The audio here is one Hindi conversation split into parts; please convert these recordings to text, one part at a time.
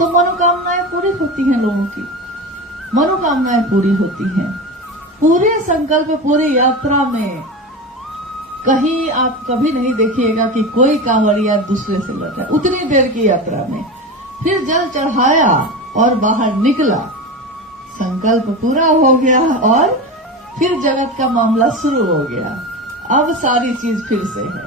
तो मनोकामनाएं पूरी होती हैं, लोगों की मनोकामनाएं पूरी होती हैं। पूरे संकल्प, पूरी यात्रा में कहीं आप कभी नहीं देखिएगा कि कोई कांवड़िया दूसरे से लड़ा। उतनी देर की यात्रा में फिर जल चढ़ाया और बाहर निकला, संकल्प पूरा हो गया और फिर जगत का मामला शुरू हो गया। अब सारी चीज फिर से है,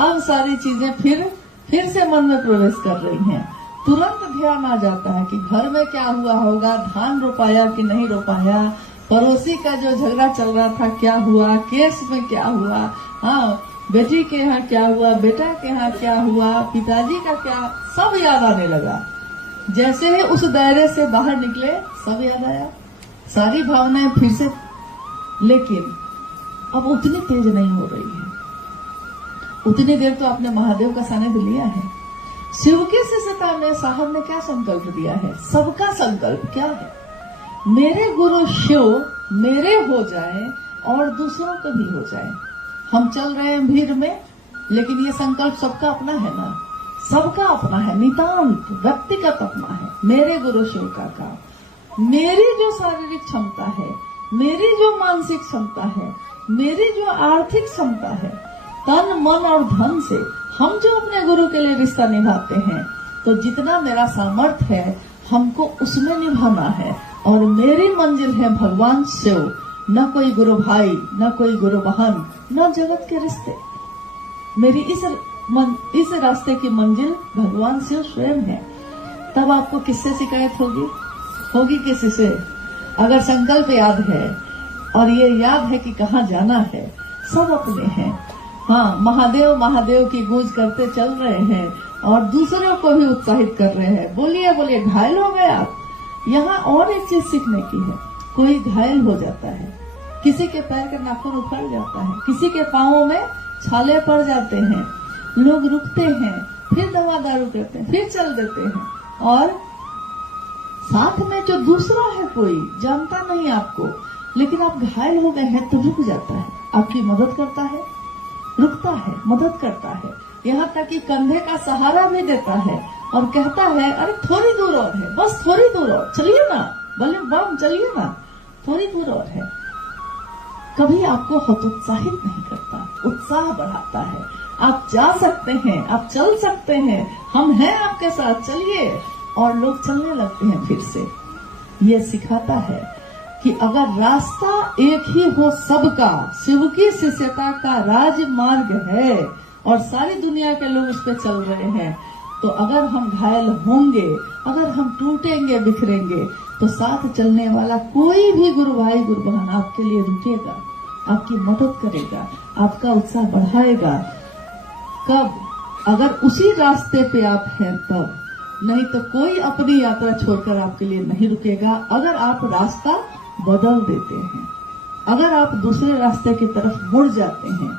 अब सारी चीजें फिर से मन में प्रवेश कर रही हैं। तुरंत ध्यान आ जाता है कि घर में क्या हुआ होगा, धान रोपाया कि नहीं रोपाया, पड़ोसी का जो झगड़ा चल रहा था क्या हुआ, केस में क्या हुआ, हाँ बेटी के यहाँ क्या हुआ, बेटा के यहाँ क्या हुआ, पिताजी का क्या, सब याद आने लगा। जैसे ही उस दायरे से बाहर निकले सब याद आया, सारी भावनाएं फिर से, लेकिन अब उतनी तेज नहीं हो रही है। उतनी देर तो आपने महादेव का सानिध्य लिया है। शिव की शिष्यता में साहब ने क्या संकल्प दिया है? सबका संकल्प क्या है? मेरे गुरु शिव मेरे हो जाए और दूसरों को भी हो जाए। हम चल रहे हैं भीड़ में, लेकिन ये संकल्प सबका अपना है ना, सबका अपना है, नितांत व्यक्तिगत अपना है। मेरे गुरु शिव का काम, मेरी जो शारीरिक क्षमता है, मेरी जो मानसिक क्षमता है, मेरी जो आर्थिक क्षमता है, तन मन और धन से हम जो अपने गुरु के लिए रिश्ता निभाते हैं, तो जितना मेरा सामर्थ्य है हमको उसमें निभाना है। और मेरी मंजिल है भगवान शिव, न कोई गुरु भाई, न कोई गुरु बहन, न जगत के रिश्ते। मेरी इस रास्ते की मंजिल भगवान शिव स्वयं है। तब आपको किससे शिकायत होगी? होगी किसी से? अगर संकल्प याद है और ये याद है कि कहाँ जाना है, सब अपने हैं। हाँ, महादेव महादेव की गूंज करते चल रहे हैं और दूसरों को भी उत्साहित कर रहे हैं। बोलिए बोलिए, घायल हो गए आप? यहाँ और एक चीज सीखने की है। कोई घायल हो जाता है, किसी के पैर का नाखून उखड़ जाता है, किसी के पांवों में छाले पड़ जाते हैं, लोग रुकते हैं, फिर दवा दारू करते हैं, फिर चल देते हैं, और साथ में जो दूसरा है कोई जानता नहीं आपको, लेकिन आप घायल हो गए हैं तो रुक जाता है, आपकी मदद करता है, रुकता है, मदद करता है, यहाँ तक कि कंधे का सहारा भी देता है और कहता है अरे थोड़ी दूर और है, बस थोड़ी दूर और, चलिए ना, भले बम चलिए ना, थोड़ी दूर और है। कभी आपको हतोत्साहित नहीं करता, उत्साह बढ़ाता है। आप जा सकते हैं, आप चल सकते हैं, हम हैं आपके साथ, चलिए, और लोग चलने लगते हैं फिर से। ये सिखाता है कि अगर रास्ता एक ही हो सबका, शिव की शिष्यता का राजमार्ग है और सारी दुनिया के लोग उस पर चल रहे हैं, तो अगर हम घायल होंगे, अगर हम टूटेंगे बिखरेंगे, तो साथ चलने वाला कोई भी गुरु भाई गुरु बहन आपके लिए रुकेगा, आपकी मदद करेगा, आपका उत्साह बढ़ाएगा। कब? अगर उसी रास्ते पे आप हैं तब, नहीं तो कोई अपनी यात्रा छोड़कर आपके लिए नहीं रुकेगा। अगर आप रास्ता बदल देते हैं, अगर आप दूसरे रास्ते की तरफ मुड़ जाते हैं,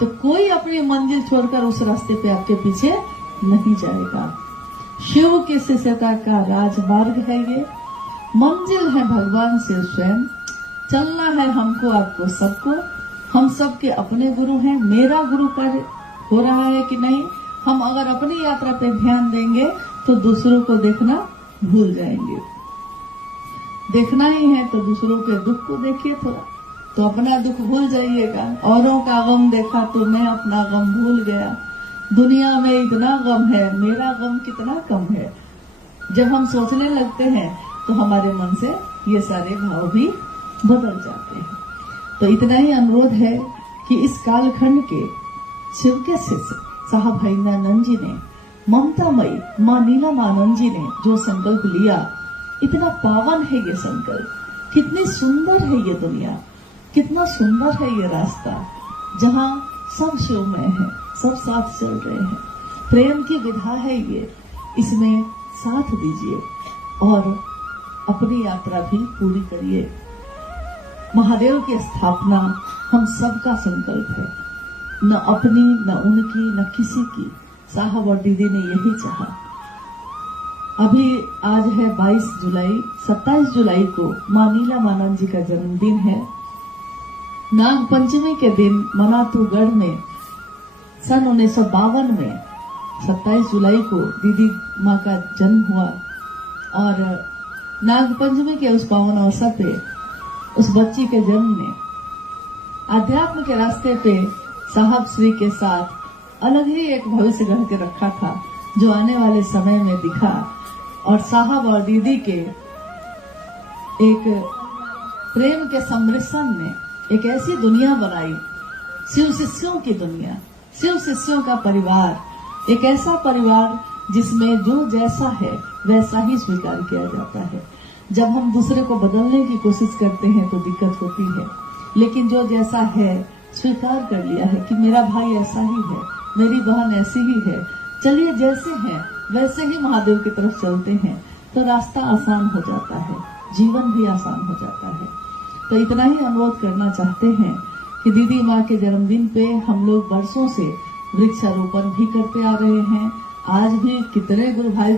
तो कोई अपनी मंजिल छोड़कर उस रास्ते पे आपके पीछे नहीं जाएगा। शिव की शिष्यता का राजमार्ग है ये, मंजिल है भगवान शिव स्वयं। चलना है हमको, आपको, सबको। हम सबके अपने गुरु हैं। मेरा गुरु कर हो रहा है कि नहीं? हम अगर अपनी यात्रा पे ध्यान देंगे तो दूसरों को देखना भूल जाएंगे। देखना ही है तो दूसरों के दुख को देखिए थोड़ा, तो अपना दुख भूल जाइएगा। औरों का गम देखा तो मैं अपना गम भूल गया। दुनिया में इतना गम है, मेरा गम कितना कम है। जब हम सोचने लगते हैं तो हमारे मन से ये सारे भाव भी बदल जाते हैं। तो इतना ही अनुरोध है कि इस कालखंड के शिव के शिष्य साहब हरिनानंद जी ने, ममतामयी माँ नीलमानंद जी ने जो संकल्प लिया, इतना पावन है ये संकल्प। कितनी सुंदर है ये दुनिया, कितना सुंदर है ये रास्ता, जहाँ सब शिवमय है, सब साथ चल रहे हैं। प्रेम की विधा है ये, इसमें साथ दीजिए और अपनी यात्रा भी पूरी करिए। महादेव की स्थापना हम सबका संकल्प है, न अपनी, न उनकी, न किसी की। साहब और दीदी ने यही चाहा। अभी आज है 22 जुलाई, 27 जुलाई को माँ नीलमानंद जी का जन्मदिन है। नाग पंचमी के दिन मनातूगढ़ में सन 1952 में 27 जुलाई को दीदी माँ का जन्म हुआ। और नागपंचमी के उस पावन अवसर पे उस बच्ची के जन्म ने अध्यात्म के रास्ते पे साहब श्री के साथ अलग ही एक भविष्य गढ़ के रखा था, जो आने वाले समय में दिखा। और साहब और दीदी के एक प्रेम के सम्मिश्रण ने एक ऐसी दुनिया बनाई, शिव शिष्यों की दुनिया, शिव शिष्यों का परिवार, एक ऐसा परिवार जिसमें जो जैसा है वैसा ही स्वीकार किया जाता है। जब हम दूसरे को बदलने की कोशिश करते हैं तो दिक्कत होती है, लेकिन जो जैसा है स्वीकार कर लिया है कि मेरा भाई ऐसा ही है, मेरी बहन ऐसी ही है, चलिए जैसे हैं वैसे ही महादेव की तरफ चलते हैं, तो रास्ता आसान हो जाता है, जीवन भी आसान हो जाता है। तो इतना ही अनुरोध करना चाहते हैं कि दीदी माँ के जन्मदिन पे हम लोग वर्षों से वृक्षारोपण भी करते आ रहे हैं। आज भी कितने गुरु भाई